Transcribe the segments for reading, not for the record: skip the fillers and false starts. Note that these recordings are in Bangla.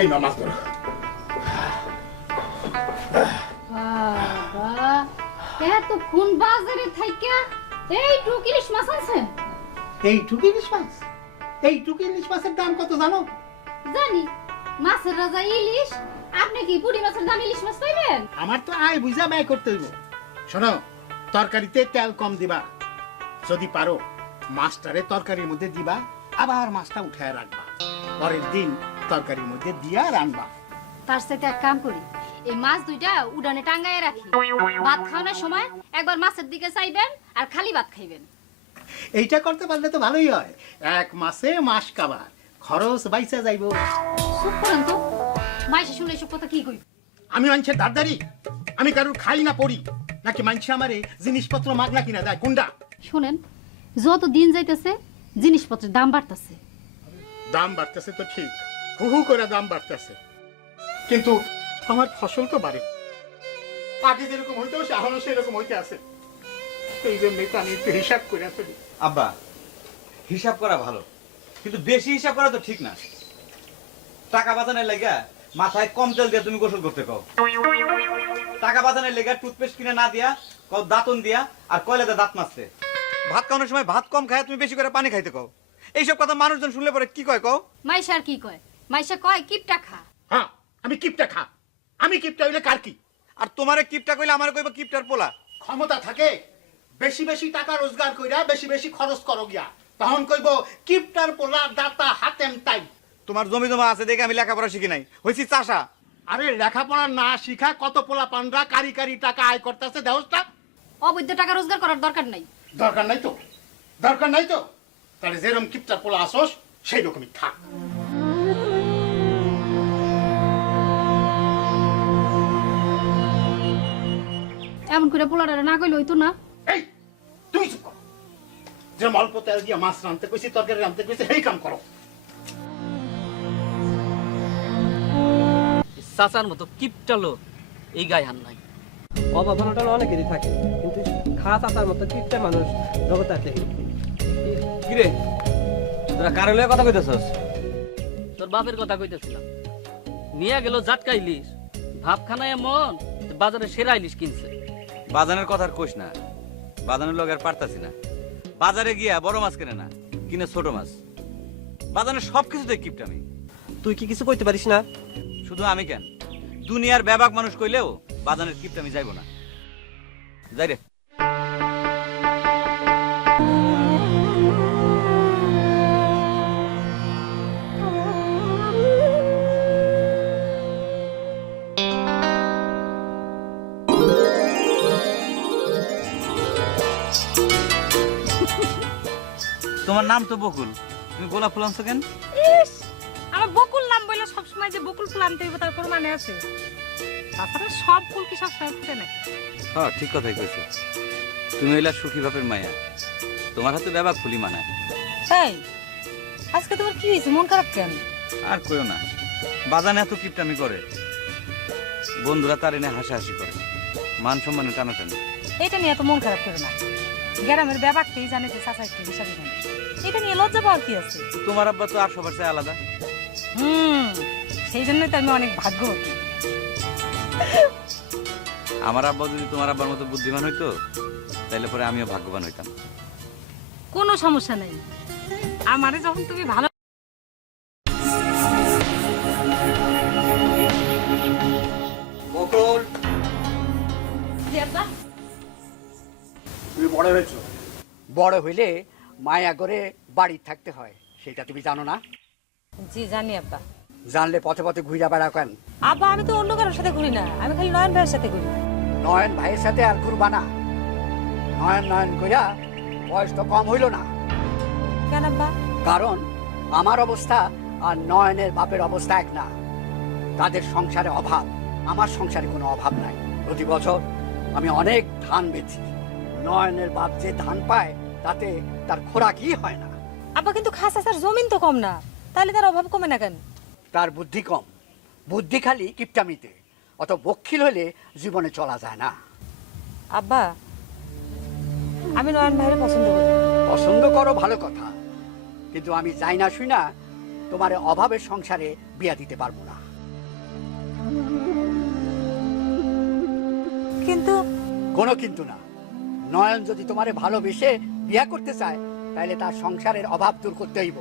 এই না মাছ ধরো। বাবা এত কোন বাজারে থাইকা এই টুক ইলিশ মাছ আনছেন? এই টুকি ইলিশ মাছ, এই টুকি ইলিশ মাছের দাম কত জানো? জানি মাছের রাজা ইলিশ, আপনি কি পুরি মাছের দাম ইলিশ মাছ পাইবেন? আমার তো আয় বুঝা ব্যয় করতে হইব। শোনো, তরকারিতে তেল কম দিবা, যদি পারো মাছটারে তরকারির মধ্যে দিবা, আবার মাছটা উঠায় রাখবা, পরের দিন তরকারির মধ্যে দিয়া রান্না। তার সাথে এক কাম করি, এই মাছ দুইটা উড়ানে টাঙ্গায় রাখি, ভাত খাওয়ানোর সময় একবার মাছের দিকে চাইবেন আর খালি ভাত খাইবেন। এইটা করতে পারলে তো ভালোই হয়, এক মাসে মাস কাবার খরচ বাইচা যাইব। চুপ করেন তো, মাইসে শুনলে এসব কথা কি কই? আমি মানুষের দারদারি, আমি কারুর খাই না পড়ি নাকি মানুষ আমারে জিনিসপত্র মাগনা কিনা দেয় কোনটা? শুনেন, যত দিন যাইতেছে জিনিসপত্রের দাম বাড়তেছে। দাম বাড়তেছে তো ঠিক, হু হু করে দাম বাড়তেছে, কিন্তু আমার ফসল তো বাড়ে। আগে যেরকম হইতে হচ্ছে এখনো সেরকম হইতে আছে। এই জন্য তো আমি একটু হিসাব করে চলি। আব্বা, হিসাব করা ভালো, কিন্তু বেশি হিসাব করা তো ঠিক না। টাকা বাঁচানোর লেগা মাথায় কম তেল দিয়ে তুমি গোসল করতে কও, টাকা বাঁচানোর লেগা টুথপেস্ট কিনে না দিয়া কও দাঁতন দিয়া, আর কয়লাতে দাঁত মাজতে। ভাত খাওয়ানোর সময় ভাত কম খায় তুমি বেশি করে পানি খাইতে কও। এইসব কথা মানুষজন শুনলে পরে কি কয় কও? মাইসা আর কি কয়? মাইসা কয় কিপটা খা। হ্যাঁ, আমি কিপটা খা, আমি কিপটা হইলে কার কি? আর তোমারে কিপটা কইলে আমারে কইবা কিপটার পোলা। ক্ষমতা থাকে বেশি বেশি টাকা রোজগার কইরা বেশি বেশি খরচ করো গিয়া, তখন কইব কিপটার পোলা দাতা হাতেম তাই। তোমার জমি জমা আছে দেখে আমি লেখাপড়া শিখি নাই, হইছি চাষা। আরে লেখাপড়া না শিখা কত পোলা পানরা কারি কারি টাকা আয় করতেছে দেহসটা। অবৈধ টাকা রোজগার করার দরকার নাই। দরকার নাই তো, দরকার নাই তো, তাহলে যেরকম কিপটার পোলা আসোস সেই রকমই থাক। এমন করে পোলারে না কইলে হইতো না। এই তুমি চুপ করো, যে অল্প তেল দিয়ে মাছ রাঁধতে কইছি তরকারি রাঁধতে কইছি সেই কাম করো। চাচার মতো কিপটালো এই গায়ে হান নাই। অভাব অনটন অনেকেরই থাকে, কিন্তু খাওয়া চাচার মতো কিপটা মানুষ জগতে আছে। কিরে তোরা কারে লয়ে কথা কইতেছস? তোর বাপের কথা কইতেছিলাম, নিয়ে গেল জাটকা ইলিশ, ভাবখানা এমন বাজারে সেরা ইলিশ কিনছে। বাজানের কথা আর কইস না, বাজানের লগে আর পারতাছি না। বাজারে গিয়া বড় মাছ কিনে না, কিনে ছোট মাছ। বাজানের সবকিছুতে কিপটামি। তুই কি কিছু কইতে পারিস না? শুধু আমি কেন, দুনিয়ার ব্যাপক মানুষ কইলেও বাজানের কিপটামি যাইব না। যাই রে। তোমার নাম তো বকুল, তুমি গোলাপ ফুল আনছো কেন? ইস, আমার বকুল নাম বলে সবসময় যে বকুল ফুল আনতে হইব তার কোনো মানে আছে? তাছাড়া সব ফুল কি সবসময় ফুটে নাকি? হ্যাঁ, ঠিক কথাই কইছো। তুমি হইলা সুখী বাপের মায়া, তোমার হাতে ব্যাপক ফুলই মানায়। তাই আজকে তোমার কি হয়েছে, মন খারাপ কেন? আর কইও না, বাজানে এত কিপটামি করে, বন্ধুরা তার এনে হাসাহাসি করে, মান সম্মানে টানাটানি। এটা নিয়ে এত মন খারাপ করে না, গ্রামের ব্যাপারটাই জানে যে চাচা একটু হিসাবে জানে, এটা নিয়ে লজ্জা পাওয়ার কি আছে? তোমার আব্বা তো আর সবার চেয়ে আলাদা। সেই জন্যই তো আমি অনেক ভাগ্যবতী। আমার আব্বা যদি তোমার আব্বার মতো বুদ্ধিমান হইতো, তাহলে পরে আমিও ভাগ্যবান হইতাম। কোনো সমস্যা নেই, আমারে যখন তুমি ভালো। বকুল, তুমি বড় হয়েছো, বড় হইলে মায়া করে বাড়ি থাকতে হয়, সেটা তুমি জানো না? জি জানি আব্বা। জানলে পথে পথে ঘুরে বেড়াও কেন? আব্বা আমি তো অন্য কারোর সাথে ঘুরি না, আমি খালি নয়ন ভাইয়ের সাথে ঘুরি। নয়ন ভাইয়ের সাথে আর ঘুরবা না, নয়ন নয়ন কইরা বয়স তো কম হইল না। কেন আব্বা? কারণ আমার অবস্থা আর নয়নের বাপের অবস্থা এক না। তাদের সংসারে অভাব, আমার সংসারে কোনো অভাব নাই। প্রতি বছর আমি অনেক ধান বেচি, নয়নের বাপ যে ধান পায় তাতে তার খোরাকই হয় না। আব্বা কিন্তু খাস আসার জমিন তো কম না, তাহলে তার অভাব কমে না কেন? তার বুদ্ধি কম, বুদ্ধি খালি কিপটামিতে। অত বক্ষিল হলে জীবনে চলা যায় না। আব্বা আমি নয়ন ভাইয়ের পছন্দ করি। পছন্দ করো ভালো কথা, কিন্তু আমি যাই না শুই না তোমার অভাবের সংসারে বিয়া দিতে পারবো না। কিন্তু কোনো কিন্তু না। নয়ন যদি তোমারে ভালোবেসে বিয়া করতে চায় তাহলে তার সংসারের অভাব দূর করতে হইব।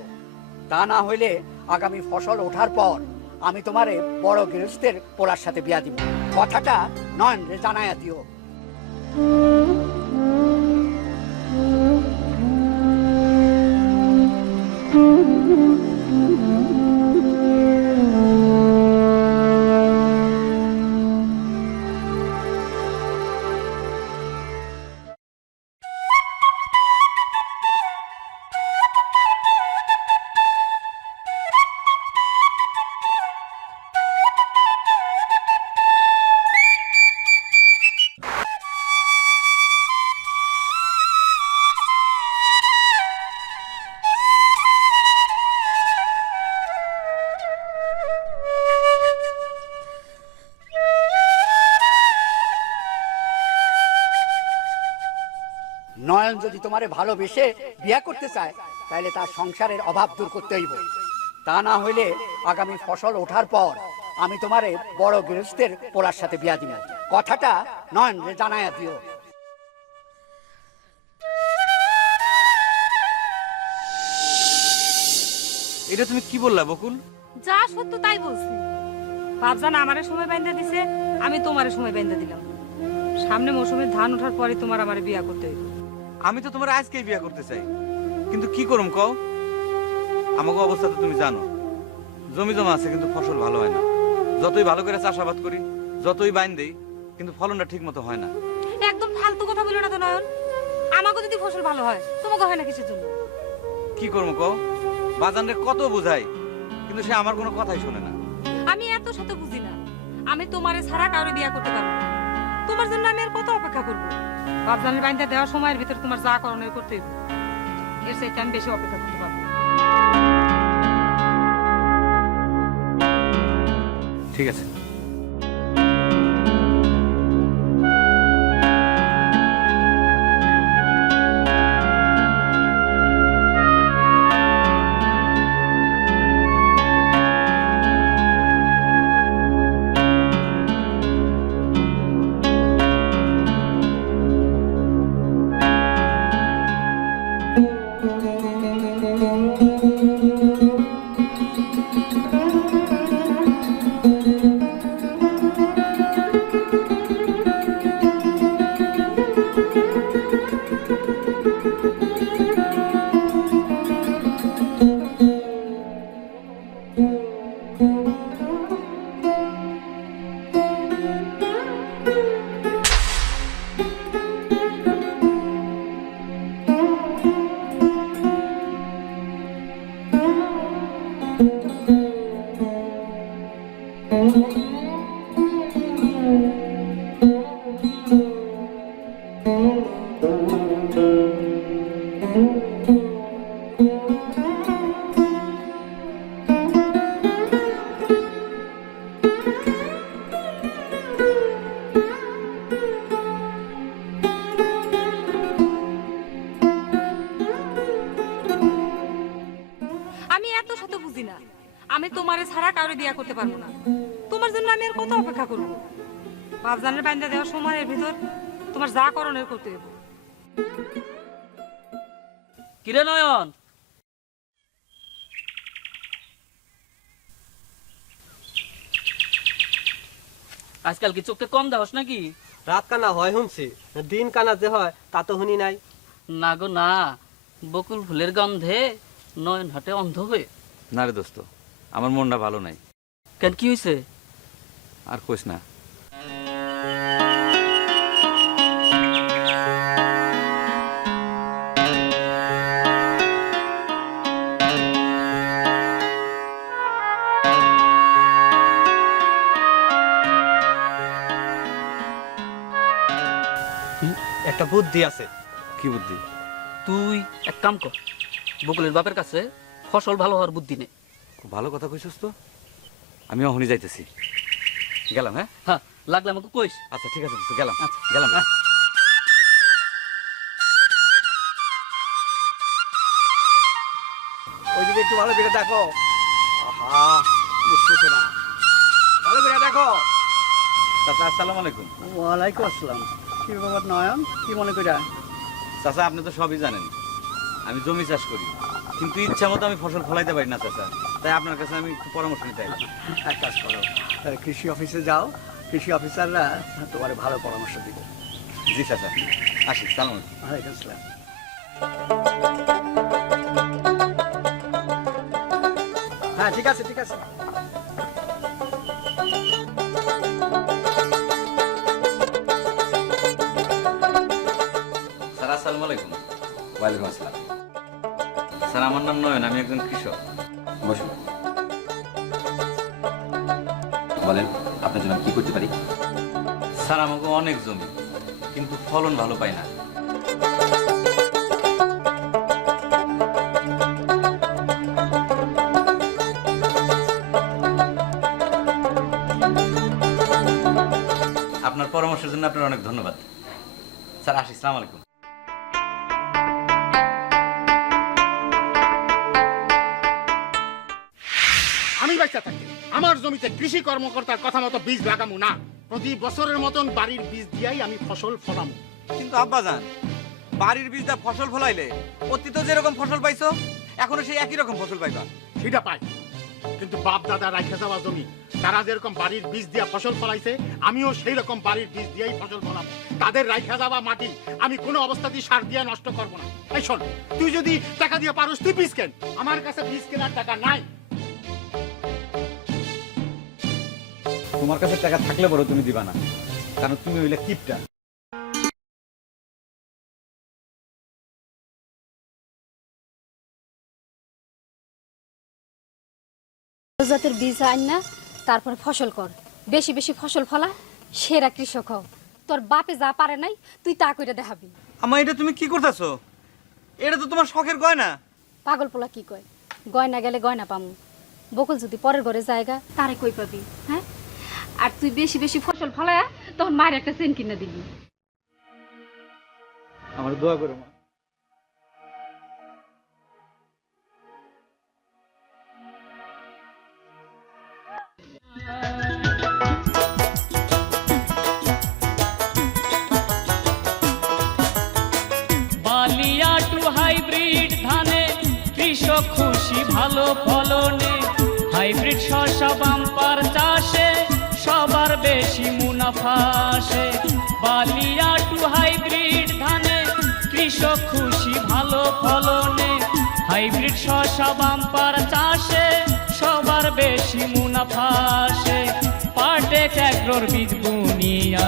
তা না হইলে আগামী ফসল ওঠার পর আমি তোমারে বড় গৃহস্থের পোলার সাথে বিয়া দিব। কথাটা নয়ন রে জানাইয়া দিও। নয়ন যদি তোমারে ভালোবেসে বিয়া করতে চায় তাহলে তার সংসারের অভাব দূর করতে হইব। তা না হইলে আগামী ফসল ওঠার পর আমি তোমারে বড় গৃহস্থের পোলার সাথে বিয়া দিব। কথাটা নয়ন রে জানাইয়া দিও। এটা তুমি কি বললা বকুল? যা সত্য তাই বলছি। বাপজান আমারে সময় বাইন্ধা দিছে, আমি তোমারে সময় বাইন্ধা দিলাম। সামনে মৌসুমে ধান ওঠার পরে তোমার আমারে বিয়া করতে হইব। আমি তো তোমার আজকেই বিয়া করতে চাই, কিন্তু কি করুম কও? আমাকে অবস্থা তো তুমি জানো, জমি জমা আছে কিন্তু ফসল ভালো হয় না। যতই ভালো করে চাষাবাদ করি, যতই বাইন দেই, কিন্তু ফলনটা ঠিক মতো হয় না। একদম ফালতু কথা বলো না তো নয়ন। আমাকে যদি ফসল ভালো হয় তোমাকে হয় না কিসের জন্য? কি করবো কও? বাজানরে কত বোঝাই, কিন্তু সে আমার কোনো কথাই শোনে না। আমি এত শত বুঝি না। আমি তোমারে ছাড়া কাউরে বিয়া করতে পারবো না। তোমার জন্য আমি আর কত অপেক্ষা করবো? বাপজানের বাইন্দা দেওয়ার সময়ের ভিতর তোমার যা করণের করতে হইব। এর চাইতে আমি বেশি অপেক্ষা করতে পারবো না। ঠিক আছে। আমি এত শত বুঝি না। আমি তোমারে ছাড়া কাউরে বিয়া করতে পারবো না। তোমার জন্য আমি আর কত অপেক্ষা করবো? বাপজানের বাইন্দা দেওয়ার সময়ের ভিতর তোমার যা করণের করতে হইব। কিরে নয়ন, আজকাল কি চোখে কম দেহস নাকি? রাত কানা হয় শুনছি, দিন কানা যে হয় তা তো শুনি নাই। না গো না, বকুল ফুলের গন্ধে নয়ন হাটে অন্ধ হয়ে। না রে দোস্ত, আমার মনটা ভালো নাই। কেন, কি হয়েছে? আর কইস না। একটা বুদ্ধি আছে। কি বুদ্ধি? তুই এক কাম কর, বকুলের বাপের কাছে ফসল ভালো হওয়ার বুদ্ধি নে। খুব ভালো কথা কইছস তো, আমি অহনি যাইতেছি। গেলাম। হ্যাঁ হ্যাঁ, লাগলে আমাকে কইস। আচ্ছা ঠিক আছে দোস্ত, গেলাম। আচ্ছা। গেলাম। ওইদিকে একটু ভালো করে দেখো। আহা, বুঝতেছে না। ভালো করে দেখো। চাচা আসসালামু আলাইকুম। ওয়ালাইকুম আসসালাম। কি ব্যাপার নয়ন, কি মনে করিয়া? চাচা আপনি তো সবই জানেন, আমি জমি চাষ করি, কিন্তু ইচ্ছা মতো আমি ফসল ফলাইতে পারি না চাচা, তাই আপনার কাছে আমি একটু পরামর্শ নিতে চাই। এক কাজ করো, কৃষি অফিসে যাও, কৃষি অফিসাররা তোমার ভালো পরামর্শ দিবে। জি চাচা, আসি, সালাম আলাইকুম। ওয়ালাইকুম আসসালাম। হ্যাঁ ঠিক আছে, ঠিক আছে। স্যার আসসালামু আলাইকুম। ওয়ালাইকুম আসসালাম। স্যার আমার নাম নয়ন, আমি একজন কৃষক। বসুন। বলেন আপনার জন্য আমি কি করতে পারি? স্যার আমাকে অনেক জমি, কিন্তু ফলন ভালো পাই না। আপনার পরামর্শের জন্য আপনার অনেক ধন্যবাদ স্যার। আসি, আসসালামু আলাইকুম। আমি বাচ্চা থাকি আমার জমিতে কৃষি কর্মকর্তার কথা মতো বীজ লাগামু না। প্রতি বছরের মতন বাড়ির বীজ দিয়াই আমি ফসল ফলামু। কিন্তু আব্বাজান, বাড়ির বীজটা ফসল ফলাইলে অতীত যেরকম ফসল পাইছো এখনো সেই একই রকম ফসল পাইবা। সেটা পাই, কিন্তু বাপ দাদা রাখা যাওয়া জমি, তারা যেরকম বাড়ির বীজ দিয়া ফসল ফলাইছে আমিও সেই রকম বাড়ির বীজ দিয়েই ফসল ফলাবো। তাদের রাখা যাওয়া মাটি আমি কোনো অবস্থাতেই সার দিয়ে নষ্ট করবো না। এই শোন, তুই যদি টাকা দিয়ে পারোস তুই বীজ কেন, আমার কাছে বীজ কেনার টাকা নাই। তোমার কাছে টাকা থাকলে বড় তুমি দিবা না, কারণ তুমি হইলে কিপটা। জাতের বীজ আন না, তারপরে ফসল কর, বেশি বেশি ফসল ফলা, সেরা কৃষক হও। তোর বাপে যা পারে নাই তুই তা কইরা দেখাবি। আমা এটা তুমি কি করতেছো? এটা তো তোমার শখের গয়না। পাগল পোলা কি কয়, গয়না গেলে গয়না পামু, বকুল যদি পরের ঘরে জায়গা তারে কই পাবি? হ্যাঁ, আর তুই বেশি বেশি ফসল ফলায়া তখন মায়ের একটা চেন কিনে দিবি। আমার দোয়া করো মা। বালিয়া টু হাইব্রিড ধানে কৃষক খুশি ভালো ফলনে, হাইব্রিড শস্য বাম্পার চাষে সবার বেশি মুনাফা আসে। বালিয়া টু হাইব্রিড ধানে কৃষক খুশি ভালো ফলনে, হাইব্রিড শস্য বাম্পার চাষে সবার বেশি মুনাফা আসে। পাটেক এগ্রোর বীজ বুনিয়া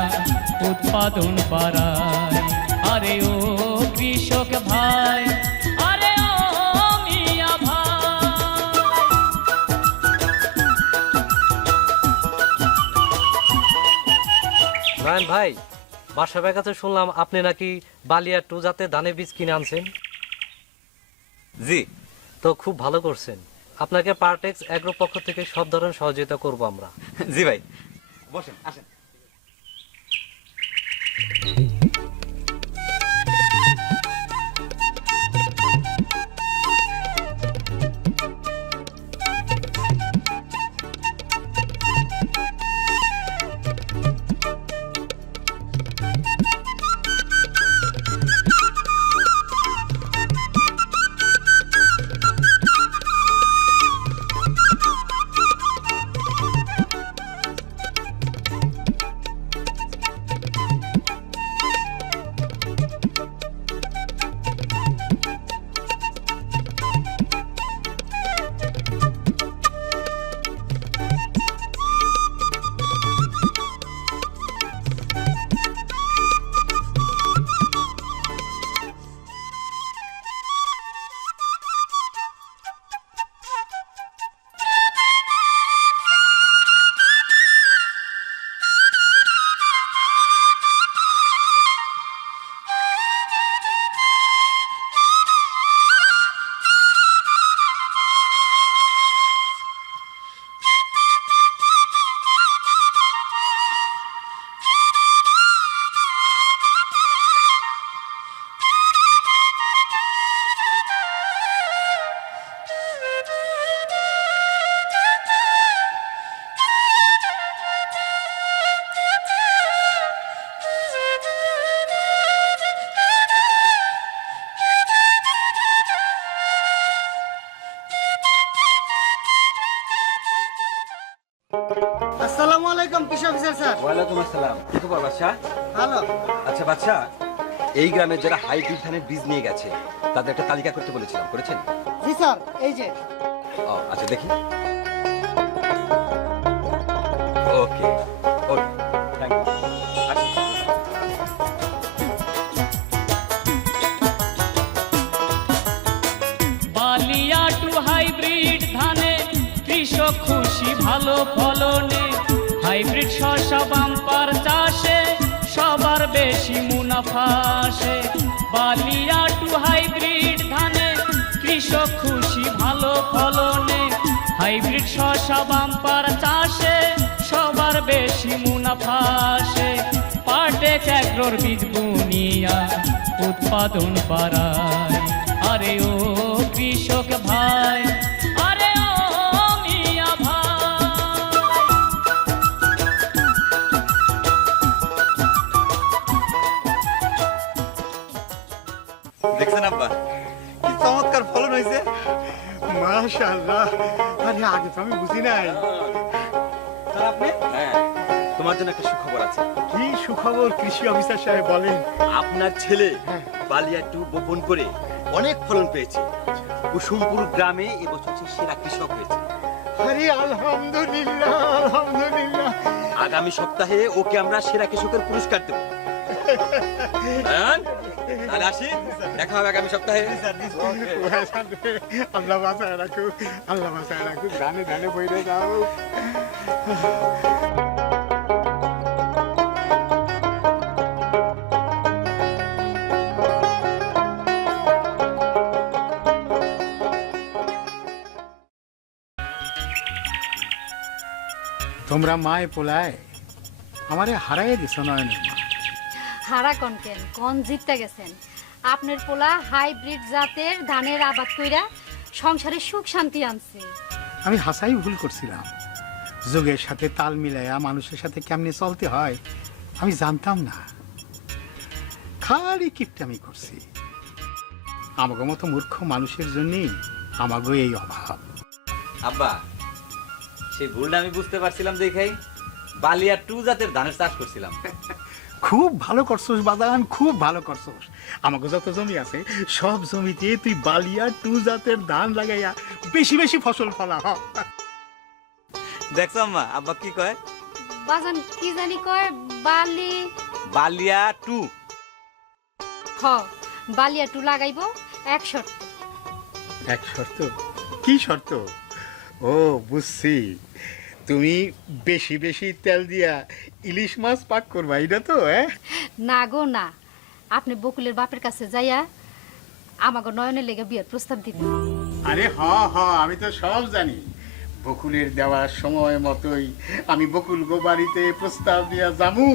উৎপাদন বাড়ায়, আরে ও কৃষক ভাই, আরে ও মিয়া ভাই। নয়ন ভাই, বাসা ভাইয়ের কাছে শুনলাম আপনি নাকি বালিয়া 2 জাতের ধানের বীজ কিনে আনছেন। জি, তো খুব ভালো করছেন। আপনাকে পার্টেক্স এগ্রো পক্ষ থেকে সব ধরনের সহযোগিতা করব আমরা। জি ভাই, বসেন, আসেন। আসসালামু আলাইকুম কৃষি অফিসার স্যার। ওয়ালাইকুম আসসালাম। কি খবর বাদশা? ভালো। আচ্ছা বাদশা, এই গ্রামে যারা হাইব্রিড ধানের বীজ নিয়ে গেছে তাদের একটা তালিকা করতে বলেছিলাম, করেছেন? জি স্যার, এই যে। ও আচ্ছা, দেখি। Okay okay, thank you. Ballia to hybrid ধানে কৃষক খুশি ভালো ফলনে, হাইব্রিড শস্য বাম্পার চাষে সবার বেশি মুনাফা আসে। বালিয়া টু হাইব্রিড ধানে কৃষক খুশি ভালো ফলনে, হাইব্রিড শস্য বাম্পার চাষে সবার বেশি মুনাফা আসে। পার্টেক্স অ্যাগ্রোর বীজ বুনিয়া উৎপাদন বাড়ায়। আরে ও কৃষক ভাই, আরে ও মিয়া ভাই। দেখছেন আব্বা, কি চমৎকার ফলন হয়েছে। মাশাআল্লাহ, আরে আগে তো আমি বুঝি নাই। স্যার আপনি? হ্যাঁ, তোমার জন্য একটা সুখবর আছে। কি সুখবর কৃষি অফিসার সাহেব, বলেন। আপনার ছেলে বালিয়া টু বপন করে অনেক ফলন পেয়েছে। কুসুমপুর গ্রামে এবছর সে সেরা কৃষক হয়েছে। আরে আলহামদুলিল্লাহ, আলহামদুলিল্লাহ। আগামী সপ্তাহে ওকে আমরা সেরা কৃষকের পুরস্কার দেব। তাহলে আসি, দেখা হবে আগামী সপ্তাহে। আল্লাহ বাঁচায় রাখুক, আল্লাহ বাঁচায় রাখুক, ধানে ধানে বইরে যাও। তোমরা মায় পোলায় আমারে হারাইয়ে দিছ নয়নের মা। হারা কনকেন কোন জিততে গেছেন? আপনার পোলা হাইব্রিড জাতের ধানের আবাদ কইরা সংসারে সুখ শান্তি আনছে। আমি হাসাই ভুল করছিলাম। যুগের সাথে তাল মিলাইয়া মানুষের সাথে কেমনে চলতে হয় আমি জানতাম না। খালি কিপটামি করছি। আমাকে মতো মূর্খ মানুষের জন্যই আমাকে এই অভাব। আব্বা, সেই ভুলটা আমি বুঝতে পারছিলাম দেখাই বালিয়া টু জাতের ধানের চাষ করছিলাম। খুব ভালো করছস বাদান, খুব ভালো করছস। আমাকে যত জমি আছে সব জমিতে তুই বালিয়া টু জাতের ধান লাগাইয়া বেশি বেশি ফসল ফলা। দেখছো আম্মা, আব্বা কি কয়? বাজান কি জানি কয় বালিয়া টু। হ, বালিয়া টু লাগাইবো এক শর্ত। এক শর্ত? কি শর্ত? ও বুঝছি, তুমি বেশি বেশি তেল দিয়া ইলিশ মাছ পাক করবা, এটা তো? না গো না, আপনি বকুলের বাপের কাছে যাইয়া আমাকে নয়নের লেগে বিয়ের প্রস্তাব দিবেন। আরে হ হ, আমি তো সব জানি। বকুলের দেওয়ার সময় মতোই আমি বকুল গো বাড়িতে প্রস্তাব দিয়া যামু।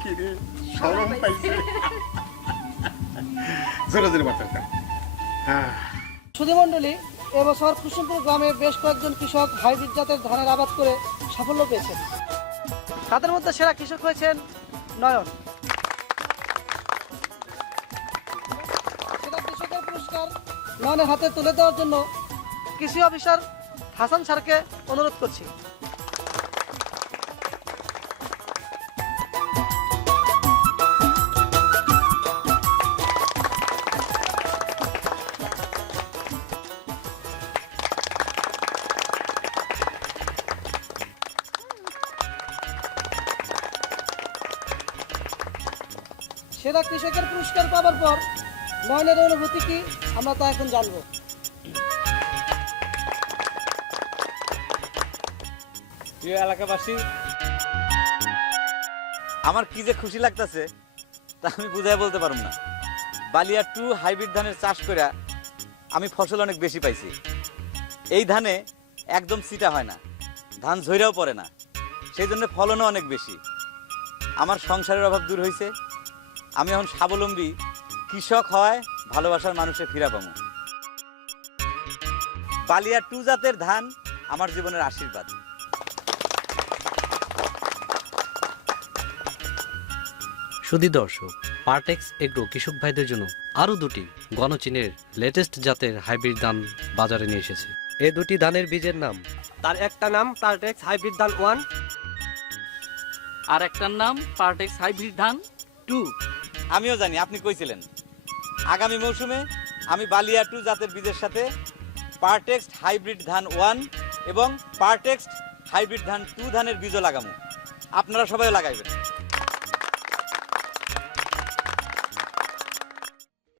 কিরে শরম পাইছে? জোরে জোরে বাতাস দাও। হ্যাঁ, সুধীমণ্ডলী, এবছর কুসুমপুর গ্রামে বেশ কয়েকজন কৃষক হাইব্রিড জাতের ধানের আবাদ করে সাফল্য পেয়েছেন। তাদের মধ্যে সেরা কৃষক হয়েছেন নয়ন। সেরা কৃষকের পুরস্কার নয়নের হাতে তুলে দেওয়ার জন্য কৃষি অফিসার হাসান স্যারকে অনুরোধ করছি। সেরা কৃষকের পুরস্কার পাওয়ার পর নয়নের অনুভূতি কি আমরা তা এখন জানবো। প্রিয় এলাকাবাসী, আমার কি যে খুশি লাগতেছে তা আমি বুঝাই বলতে পারব না। বালিয়া টু হাইব্রিড ধানের চাষ করে আমি ফসল অনেক বেশি পাইছি। এই ধানে একদম সিটা হয় না, ধান ঝইরাও পড়ে না, সেই জন্য ফলনও অনেক বেশি। আমার সংসারের অভাব দূর হয়েছে। আমি এখন স্বাবলম্বী কৃষক হয় ভালোবাসার মানুষে ফিরা পাবো। বালিয়া টু জাতের ধান আমার জীবনের আশীর্বাদ। সুধী দর্শক, পার্টেক্স এগ্রো কৃষক ভাইদের জন্য আরও দুটি গণচীনের লেটেস্ট জাতের হাইব্রিড ধান বাজারে নিয়ে এসেছে। এ দুটি ধানের বীজের নাম? তার একটা নাম পার্টেক্স হাইব্রিড ধান 1, আর একটার নাম পার্টেক্স হাইব্রিড ধান 2। আমিও জানি আপনি কইছিলেন আগামী মৌসুমে আমি বালিয়া 2 জাতের বীজের সাথে পার্টেক্স হাইব্রিড ধান 1 এবং পার্টেক্স হাইব্রিড ধান 2 ধানের বীজও লাগামু। আপনারা সবাই লাগাইবেন।